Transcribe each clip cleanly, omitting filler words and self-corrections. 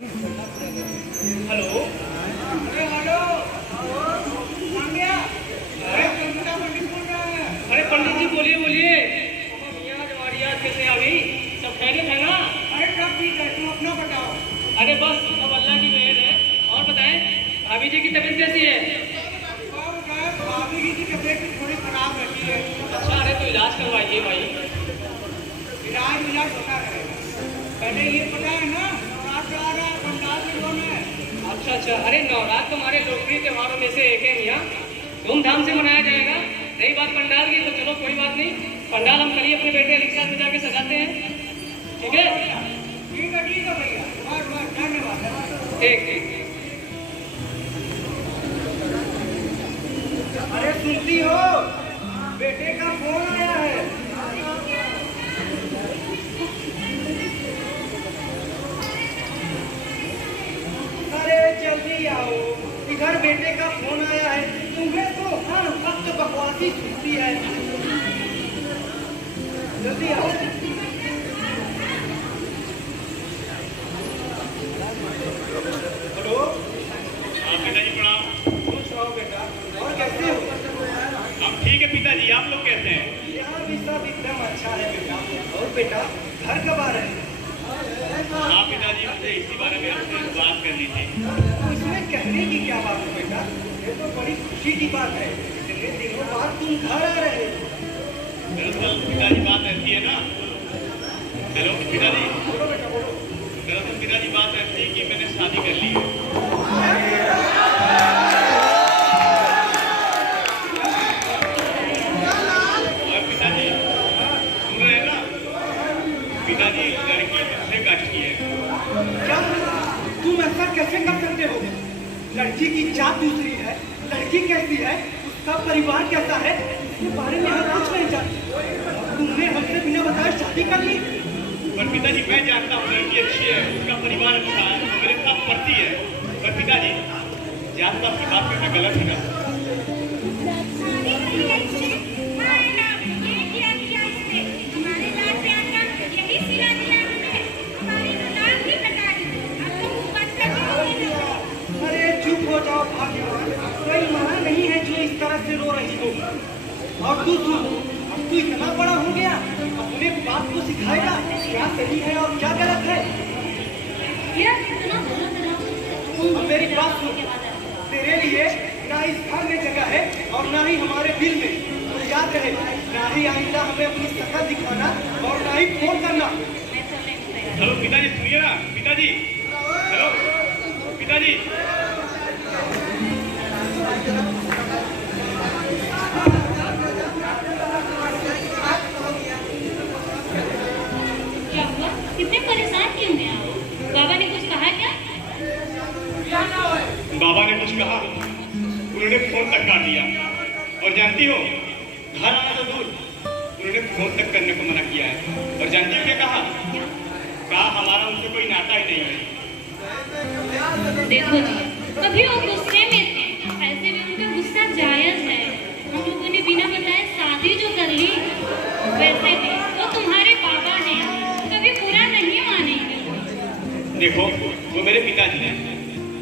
Hello. अरे hello, कौन गया? अरे कलकत्ता पंडित बोल रहा है। अरे पंडित जी बोलिए बोलिए। मियाँ जवाड़िया कैसे आ गई? सब खैरियत है ना? अरे सब ठीक है, तुम अपना बताओ। अरे बस सब अल्लाह की मेहर है। और बताएं भाभी जी की तबीयत कैसी है? और क्या है, भाभी जी की तबीयत थोड़ी खराब रहती है। अच्छा, अरे तो इलाज करवाइए भाई। इलाज होता रहेगा। पहले ये पता है ना, नवरात्र आ रहा है, पंडाल में कौन है? अच्छा अच्छा, अरे नवरात्र तो हमारे लोकप्रिय त्योहारों में से एक है मियाँ, धूमधाम से मनाया जाएगा। रही बात पंडाल की तो चलो कोई बात नहीं, पंडाल हम कल ही अपने बेटे अली साहब में जाके सजाते हैं। ठीक है ठीक है भैया, बस बस धन्यवाद। ठीक ठीक। अरे सुनती हो, बेटे का फोन आया है। अरे जल्दी आओ, इधर बेटे का फोन आया है। तुम्हें तो हर वक्त बकवासी सुनती है। जल्दी आओ। हेलो। पिताजी प्रणाम। खुश रहो बेटा। और कैसे हो? हम ठीक है पिताजी, आप लोग कैसे हैं? यहाँ भी सब एकदम अच्छा है बेटा। और बेटा घर कब आ रहे हैं? हाँ पिताजी, मुझे इसी बारे में आपसे बात करनी थी। तो इसमें कहने की क्या बात है बेटा? ये तो बड़ी खुशी की बात है, इतने दिनों बाद तुम घर आ रहे हो। दरअसल पिताजी बात ऐसी है ना। हेलो पिताजी। बोलो बेटा बोलो। दरअसल पिताजी बात ऐसी है कि मैंने शादी कर ली है। और पिताजी सुन रहे हैं ना? पिताजी लड़की दूसरे कास्ट की है। क्या तुम ऐसा कैसे कर सकते हो? लड़की की जात दूसरी है, लड़की कैसी है, उसका परिवार कैसा है, इसके बारे में हम कुछ नहीं जानते। तुमने हमसे बिना बताए शादी कर ली। पर पिताजी मैं जानता हूँ लड़की अच्छी है, उसका परिवार अच्छा है, मेरे साथ पढ़ती है। पर पिताजी जात पात की बात करना गलत है ना? अरे चुप हो जाओ भाग्यवान, कोई मना नहीं है जो इस तरह से रो रही हो। और तू सुन, अब तू इतना बड़ा हो गया, अपने बाप को सिखाएगा क्या सही है और क्या गलत है। अब मेरी बात सुन, तेरे लिए ना इस घर में जगह है और ना ही हमारे दिल में। तो याद रहे, ना ही आइंदा हमें अपनी शक्ल दिखाना और ना ही फोन करना। हेलो पिताजी सुनिए ना। पिताजी हेलो पिताजी। क्या हुआ? कितने परेशान क्यों हैं आप? बाबा ने कुछ कहा क्या? बाबा ने कुछ कहा, उन्होंने फोन तक काट दिया। और जानती हो, घर आना तो दूर, उन्होंने फोन तक करने को मना किया है। और जानती हो क्या कहा? कहा हमारा उनसे कोई नाता ही नहीं है। देखो जी, कभी वो गुस्से में थे, ऐसे में उनका गुस्सा जायज है। हम लोगों ने बिना बताए शादी जो कर ली, वैसे भी वो तुम्हारे बाबा हैं, कभी बुरा नहीं मानेंगे। देखो वो मेरे पिताजी हैं,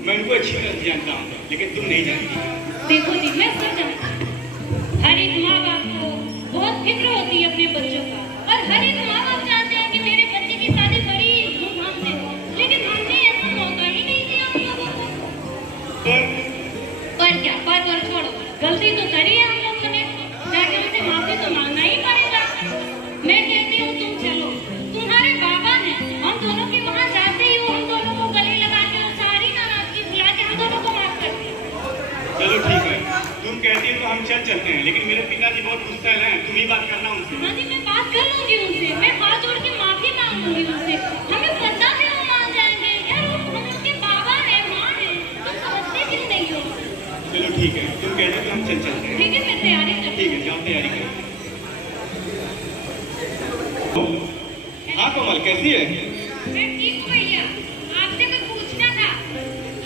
मैं उनको अच्छी तरह से जानता हूँ, लेकिन तुम नहीं जानती। देखो जी, मैं सब जानती हूँ। हर एक माँ बाप को बहुत फिक्र होती है अपने बच्चों का, और हर एक माँ बाप चाहते हैं कि मेरे बच्चे की शादी बड़ी धूमधाम से हो, लेकिन हमने ऐसा मौका ही नहीं दिया हम लोगों को। पर क्या, पर छोड़ो, गलती तो करी है हम लोगों ने, जाके उनसे माफी तो मांगना ही पड़ेगा। मैं कहती हूँ तुम चलो, तुम्हारे बाबा हैं, हम दोनों के वहाँ जाते ही हो, हम दोनों को गले लगा के और सारी नाराजगी भुला के हम दोनों को माफ कर दो। चलो ठीक है, तुम कहती हो तो हम चलते हैं, लेकिन मेरे पिताजी बहुत गुस्सा है, तुम ही बात करना उनसे। हाँ जी, मैं बात कर लूंगी उनसे, मैं हाथ जोड़ के माफी मांगूंगी उनसे। हमें पता है वो मान जाएंगे यार, हम उनके बाबा है, माँ है, तुम समझते क्यों नहीं हो? चलो ठीक है, तुम कहते हो तो हम चलते हैं। ठीक है, मैं तैयारी कर। ठीक है, जाओ तैयारी करो। हाँ कोमल कैसी है? मैं ठीक हूँ भैया, आपसे कुछ पूछना था।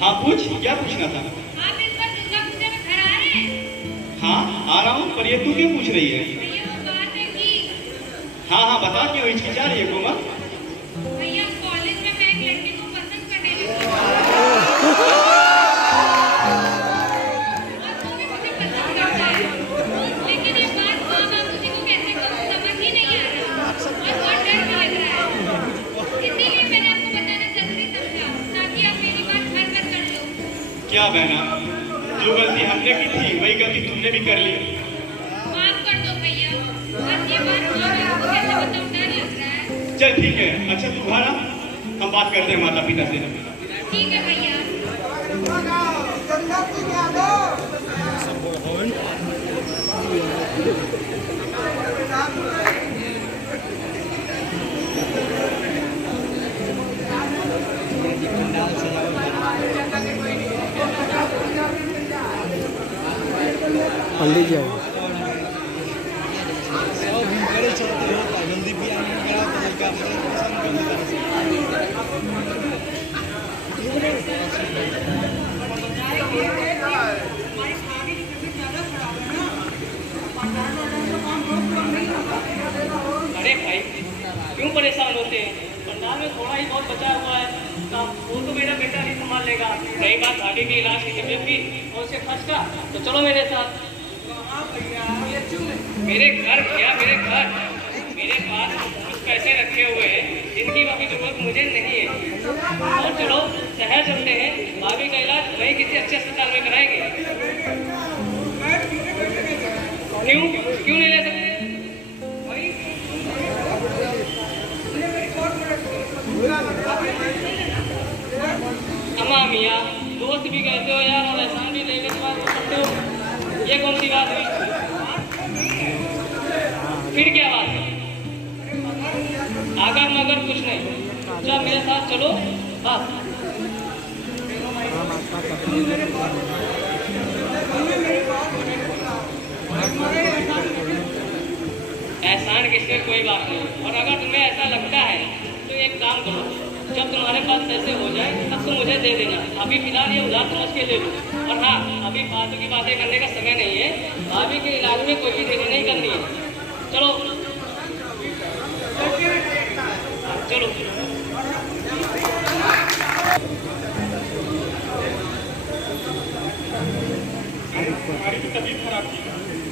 हाँ पूछ, क्या पूछना था? आप इस बार दुर्गा पूजा में घर आ रहे हैं? हाँ आ रहा हूँ, पर ये तू क्यों पूछ रही है? भैया वो बात है कि हाँ हाँ बता, क्यों हिचकिचा रही है कोमल? भैया कॉलेज में मैं एक लड़की को पसंद करने लगी। क्या बहना, जो गलती हमने की थी वही गलती तुमने भी कर ली। माफ कर दो भैया, बस ये बात आपको कैसे बताऊं, डर लग रहा है। चल ठीक है, अच्छा तू घर आ, हम बात करते हैं माता पिता से। ठीक है भैया। पंडित जी आए। अरे भाई क्यों परेशान होते हैं, पंडाल में थोड़ा ही बहुत बचा हुआ है काम, वो तो मेरा बेटा ही संभाल लेगा। रही बात भाभी की इलाज की तबीयत की और उसे खर्च का, तो चलो मेरे साथ। मेरे घर भैया, मेरे घर, मेरे पास कुछ पैसे रखे हुए हैं जिनकी अभी जरूरत मुझे नहीं है। और चलो शहर चलते हैं, भाभी का इलाज वहीं किसी अच्छे अस्पताल में कराएंगे। क्यों क्यों नहीं ले सकते? अम्मा मियाँ दोस्त भी कहते हो यार, और एहसान भी लेने के बाद करते हो, ये कौन सी बात हुई? फिर क्या बात है? अगर मगर कुछ नहीं, चल मेरे साथ चलो। हाँ एहसान किससे कोई बात नहीं, और अगर तुम्हें ऐसा लगता है तो एक काम करो, जब तुम्हारे पास पैसे हो जाए तब तो मुझे दे देना, अभी फिलहाल ये उधार समझ के ले लो। और हाँ, अभी फालतू की बातें करने का समय नहीं है, भाभी के इलाज में कोई भी देरी नहीं करनी है। चलो चलो। हमारी तो तबीयत खराब थी,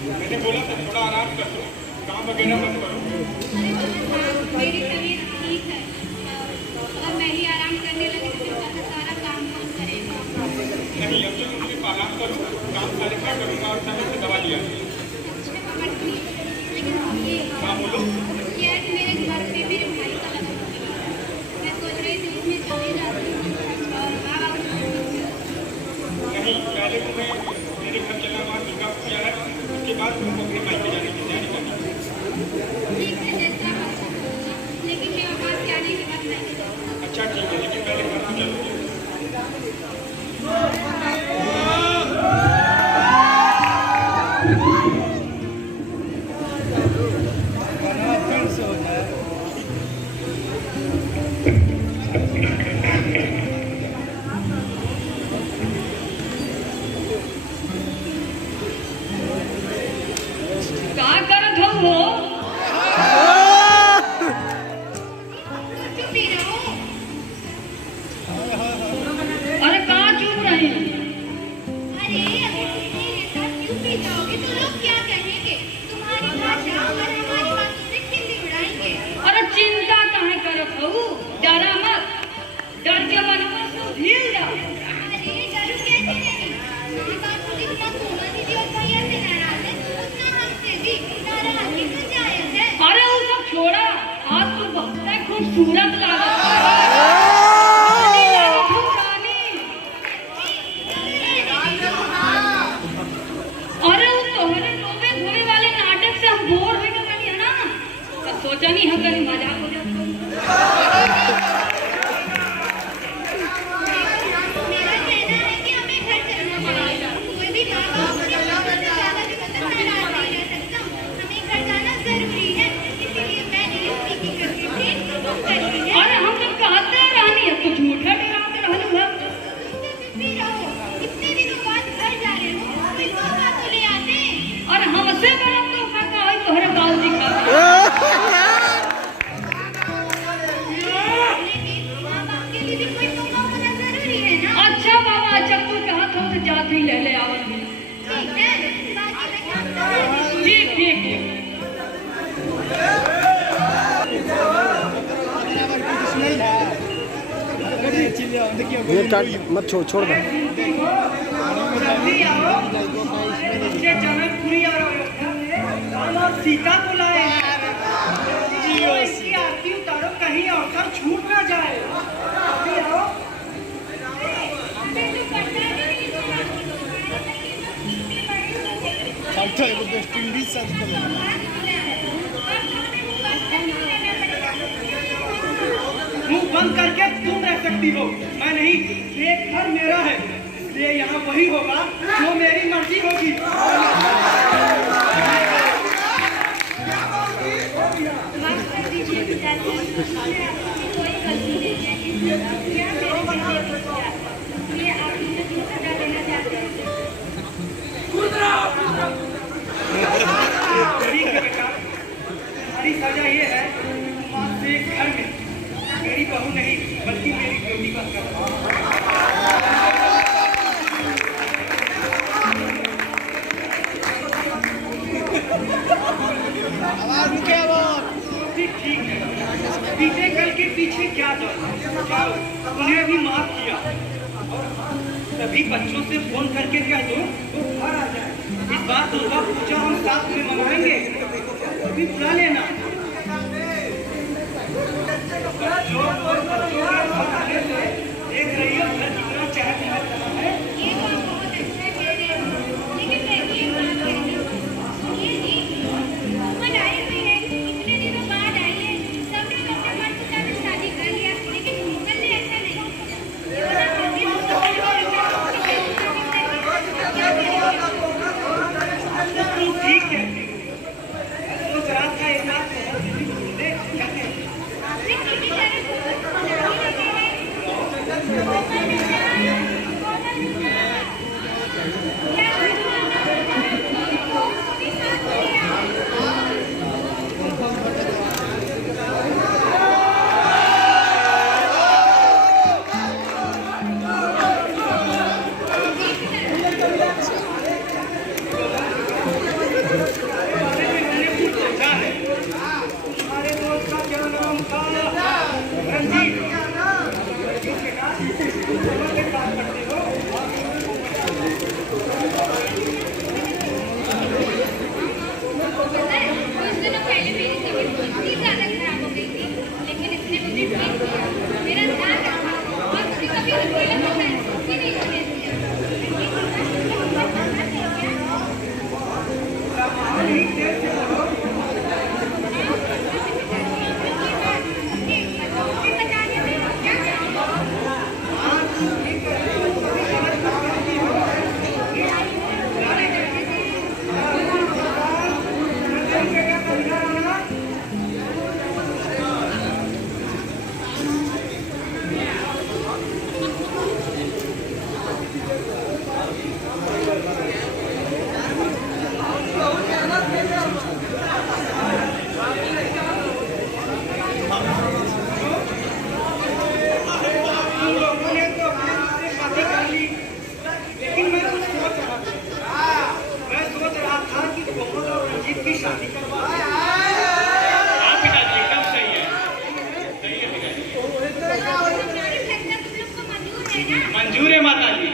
मैंने बोला था थोड़ा आराम कर लो, काम वगैरह मत करो। अरे बाबा, मेरी तबीयत ठीक है, अगर मैं ही आराम करने लगी तो फिर का सारा काम कौन करेगा? नहीं, अब तो तुम सिर्फ आराम करो, काम सारे मैं करूँगा और समय से दवा लिया। बाबा ठीक, लेकिन ये हाँ बोलो। ये आज मेरे घर पे मेरे भाई का लगा, मैं सोच रही थी इसमें चले जाती और बाबा नहीं, पहले तुम्हें मेरे घर चलना, वहाँ दुर्गा पूजा है, उसके बाद तुमको अपने भाई के जाने की तैयारी करनी है। ठीक है जैसा होगा, लेकिन मैं वहाँ से आने के बाद नहीं जाऊँगी। अच्छा ठीक है, लेकिन पहले घर को चलो। कहाँ करत हो वो? चुप ही रहो। अरे कहाँ चुप रही? अरे अभी तुम मेरे साथ क्यों पी जाओगे तो लोग क्या कहेंगे? तुम्हारी भाषा और हमारी बातों से खिल्ली उड़ाएंगे। अरे चिंता कहाँ करत हो, डरा मत, डर के मन पर तो हिल जा। अरे डरू कैसे नहीं? माँ बाप को जितना सोना दीदी और भैया से नाराज है, उतना हमसे भी नाराजगी तो जायज है। अरे वो सब छोड़ा, आज तो बहुत खूबसूरत लागत है। रानी लागत हो, रानी। अरे वो तोहरे रोवे धोवे वाले नाटक से हम बोर हो गए है ना, तो सोचा नहीं हम कहीं मजाक हो जाता। मेरा कहना है कि हमें घर चलना पड़ेगा। कोई भी माँ बाप अपने बच्चों से ज्यादा भी मतलब नाराज नहीं रह सकता। हमें घर जाना जरूरी है, इसीलिए मैंने ये मीटिंग करके ट्रेन बुक करी है। अरे हम तो कहते हैं रानी, अब तो झूठा डराते रहलू है। तो चुप ही रहो, इतने दिनों बाद घर जा रहे हो, कोई तोहफा तो ले आते। और हमसे बड़ा तोहफा का है तोहरे बाल दिखा। लेकिन माँ बाप के लिए भी कोई तोहफा होना जरूरी है ना। अच्छा बाबा, जब तू कहा था तो जाते ही ले ले आवत। ठीक है, बाकी मैं काम करूँगी। ठीक ठीक ठीक। चिंता ये काट मत छोड़ दे। जल्दी आओ, हमारे बच्चे जनकपुरी आ रहे हैं। राम और सीता को लाए हैं। इसकी आरती उतारो, कहीं अवसर छूट ना जाए। जल्दी आओ। मुंह बंद करके तुम रह सकती हो, मैं नहीं। ये घर मेरा है, इसलिए यहाँ वही होगा जो मेरी मर्जी होगी। माफ कर दीजिए पिताजी, मैंने आपकी कोई गलती नहीं की। यह मेरे बेटे की सजा है। ये आप मुझे जो सजा देना चाहते हैं। ठीक है बेटा, तुम्हारी सजा ये है, तुम आज से घर में मेरी बहू नहीं बल्कि मेरी बेटी बन कर। ठीक है, बीते कल के पीछे क्या जाओ, उन्हें भी माफ किया। सभी बच्चों से फोन करके कह दो वो घर आ जाए। इस बार दुर्गा पूजा हम साथ में मनाएंगे, अभी बुला लेना। बच्चों देख रही हो घर कितना चहल पहल रहा है। ये तो आप बहुत अच्छा कह रहे हो, लेकिन मैं भी एक बात कहती हूँ। सुनिए जी, उम्र आई हुई है, इतने दिनों बाद आई है, सबने अपने मनपसंद में शादी कर लिया, लेकिन मोहन ने ऐसा नहीं। ये बड़ा काफी तुम ठीक कहती हो। सोच रहा था एक बात क्या कहते हैं। आपने किसी तरह कुछ बना ही नहीं है। तुम्हारे दोस्त का क्या नाम था? रंजीत। बात करते हो? कुछ दिनों पहले मेरी तबीयत बहुत ही ज्यादा खराब हो गई थी, लेकिन इसने मुझे ठीक किया, मेरा ध्यान रखा और मुझे कभी अकेलापन महसूस ही नहीं होने दिया। ठीक देर से बोलो। बताने में क्या लेकिन मैं कुछ सोच रहा था। मैं सोच रहा था कि कोमल और रंजीत की शादी करवा दें। हाँ पिताजी एकदम सही है हमारी फैसला तुम लोग को मंजूर है ना? मंजूर है माता जी।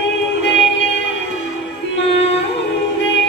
सर्वमंगल मांगल्ये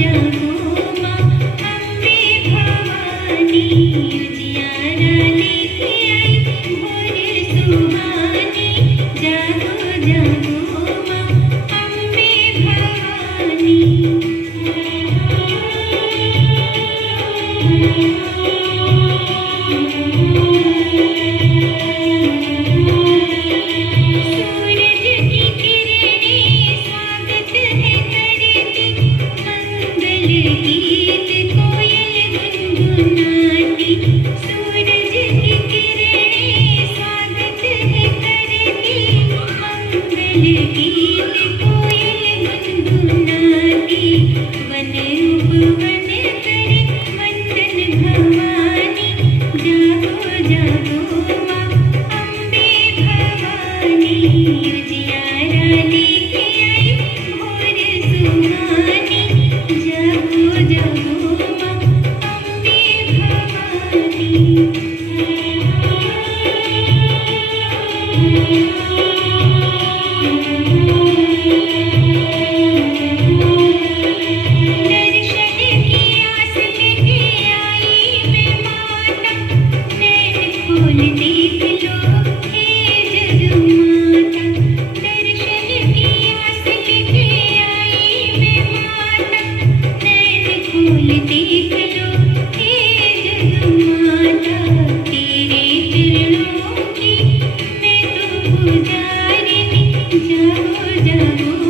जागो माँ अम्बे भवानी उजियारा लेके आई भोर सुहानी जागो जागो माँ अम्बे भवानी सूरज की किरणें स्वागत है करती मंगल गीत कोयल गुनगुनाती सूरज की किरणें स्वागत है करती मंगल गीत कोयल गुनगुनाती वन उपवन करे वंदन भवानी जागो जागो माँ अम्बे भवानी उजियारा लेके आई भोर सुहानी जागो जागो माँ अम्बे दर्शन की आस लेके आई मैं माता नैन खोल देख लो हे जगमाता दर्शन की आस लेके आई मैं माता नैन खोल देख लो हे जगमाता तेरे चरणों की मैं तो पुजारिनी जागो जागो